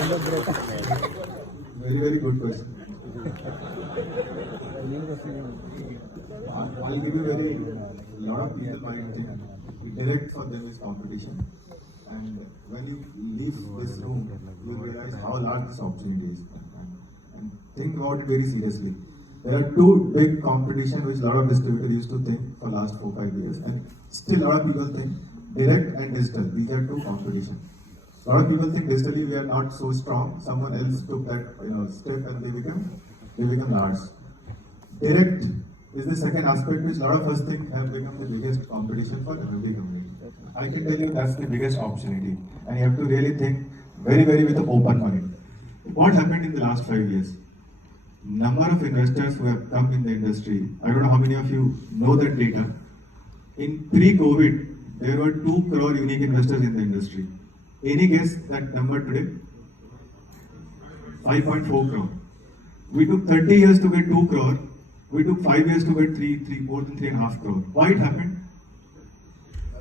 Very good question. I'll give you very lot of people might think direct for them is competition, and when you leave this room, you realize how large this opportunity is, and think about it very seriously. There are two big competition which a lot of distributors used to think for last 4-5 years, and still a lot of people think direct and digital. These are two competition. A lot of people think digitally we are not so strong. Someone else took that step and they become large. Direct is the second aspect which a lot of us think have become the biggest competition for every company. I can tell you that's the biggest opportunity, and you have to really think very with an open mind. What happened in the last 5 years? Number of investors who have come in the industry. I don't know how many of you know that data. In pre-COVID, there were 2 crore unique investors in the industry. Any guess that number today? 5.4 crore. We took 30 years to get 2 crore. We took 5 years to get more than 3.5 crore. Why it happened?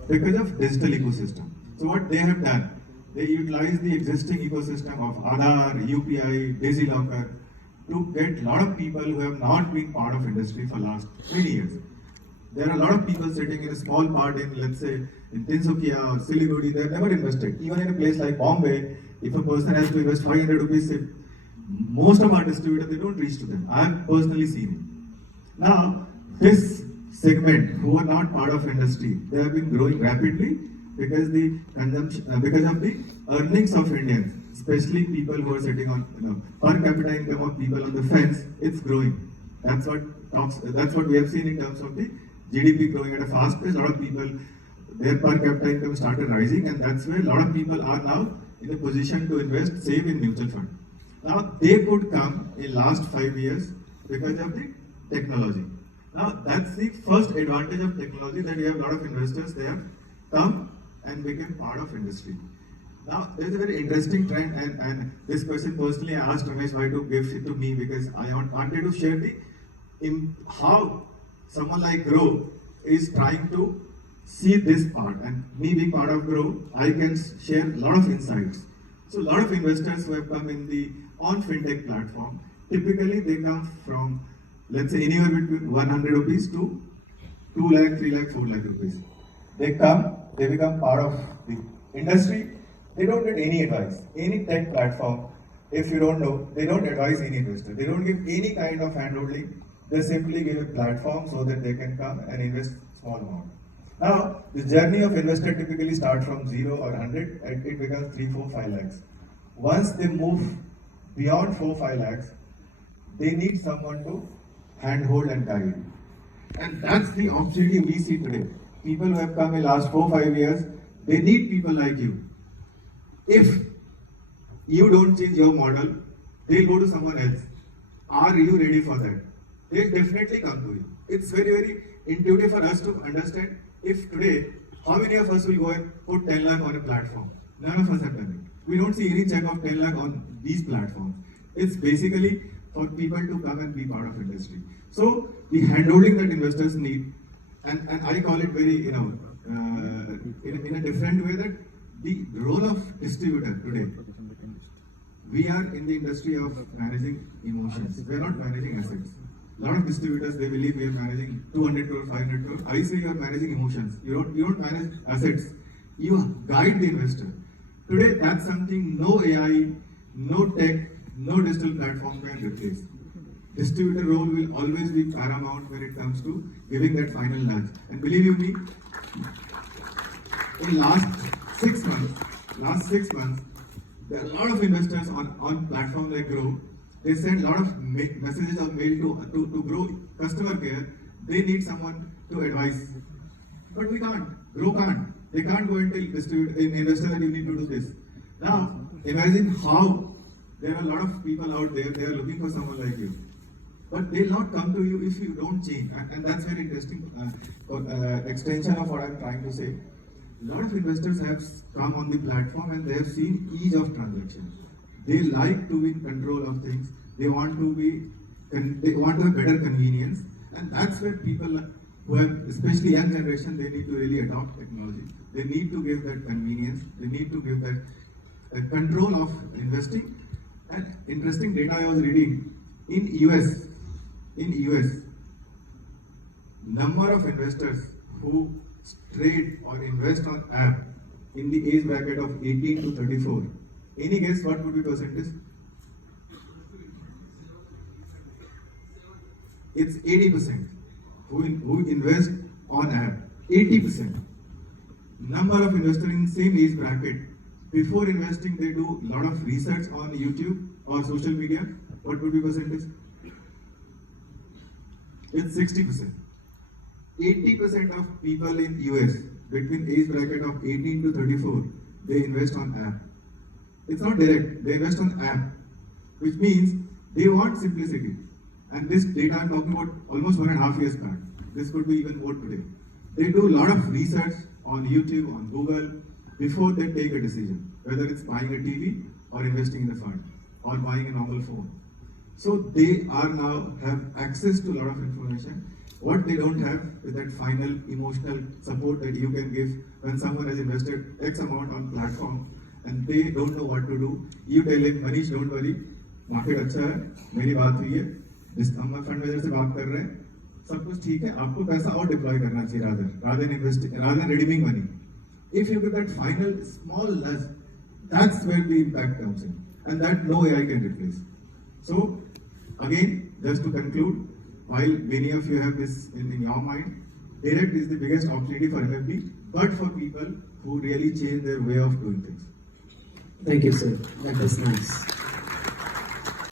Because of digital ecosystem. So what they have done, they utilize the existing ecosystem of Aadhaar, UPI, DigiLocker to get a lot of people who have not been part of industry for last many years. There are a lot of people sitting in a small part in, let's say, in Tinsukia or Siliguri, they have never invested. Even in a place like Bombay, if a person has to invest 500 rupees, most of our distributors, they don't reach to them. I have personally seen it. Now, this segment, who are not part of industry, they have been growing rapidly because the consumption, because of the earnings of Indians, especially people who are sitting on per capita income of people on the fence, it's growing. That's what we have seen in terms of the GDP growing at a fast pace. A lot of people, their per capita income started rising, and that's where a lot of people are now in a position to invest, save in mutual fund. Now they could come in last 5 years because of the technology. Now that's the first advantage of technology, that you have a lot of investors, they have come and become part of industry. Now there is a very interesting trend, and this person personally asked Ramesh why to give it to me, because I wanted to share how someone like Grow is trying to see this part, and me being part of Grow, I can share a lot of insights. So a lot of investors who have come on fintech platform, typically they come from, let's say, anywhere between 100 rupees to 2 lakh, 3 lakh, 4 lakh rupees. They come, they become part of the industry. They don't get any advice. Any tech platform, if you don't know, they don't advise any investor. They don't give any kind of handholding. They simply give a platform so that they can come and invest small amount. Now, the journey of investor typically starts from 0 or 100, and it becomes 3, 4, 5 lakhs. Once they move beyond 4, 5 lakhs, they need someone to handhold and guide. And that's the opportunity we see today. People who have come in last 4, 5 years, they need people like you. If you don't change your model, they'll go to someone else. Are you ready for that? They'll definitely come to you. It's very intuitive for us to understand. If today, how many of us will go and put 10 lakh on a platform? None of us have done it. We don't see any check of 10 lakh on these platforms. It's basically for people to come and be part of industry. So the handholding that investors need, and I call it very, in a different way, that the role of distributor today, we are in the industry of managing emotions. We are not managing assets. A lot of distributors, they believe we are managing 200 crore, 500 crore. I say you are managing emotions. You don't manage assets. You guide the investor. Today, that's something no AI, no tech, no digital platform can replace. Distributor role will always be paramount when it comes to giving that final nudge. And believe you me, in last 6 months, there are a lot of investors on platform like Grow. They send a lot of messages or mail to Grow customer care. They need someone to advise. But we can't. Grow can't. They can't go and tell investor that you need to do this. Now, imagine how there are a lot of people out there, they are looking for someone like you. But they'll not come to you if you don't change. And that's very interesting extension of what I'm trying to say. A lot of investors have come on the platform and they have seen ease of transaction. They like to be in control of things. They want to have better convenience, and that's where people who have, especially young generation, they need to really adopt technology. They need to give that convenience. They need to give that the control of investing. And interesting data I was reading, in US, number of investors who trade or invest on app in the age bracket of 18 to 34. Any guess what would be percentage? It's 80% who invest on app. 80%. Number of investors in same age bracket, before investing they do a lot of research on YouTube or social media. What would be percentage? It's 60%. 80% of people in US between age bracket of 18 to 34, they invest on app. It's not direct, they invest on app, which means they want simplicity. And this data I'm talking about almost 1.5 years back. This could be even more today. They do a lot of research on YouTube, on Google, before they take a decision, whether it's buying a TV or investing in a fund or buying a normal phone. So they are now have access to a lot of information. What they don't have is that final emotional support that you can give when someone has invested X amount on platform and they don't know what to do. You tell him, Manish, don't worry, market अच्छा है, मेरी बात हुई है, हम fund manager से बात कर रहे हैं, सब कुछ ठीक है, आपको पैसा और डिप्लॉय करना चाहिए rather than redeeming money. If you get that final small nudge, that's where the impact comes in, and that no AI can replace. So again, just to conclude, while many of you have this in your mind, direct is the biggest opportunity for FFB, but for people who really change their way of doing things. Thank you, sir. That was nice.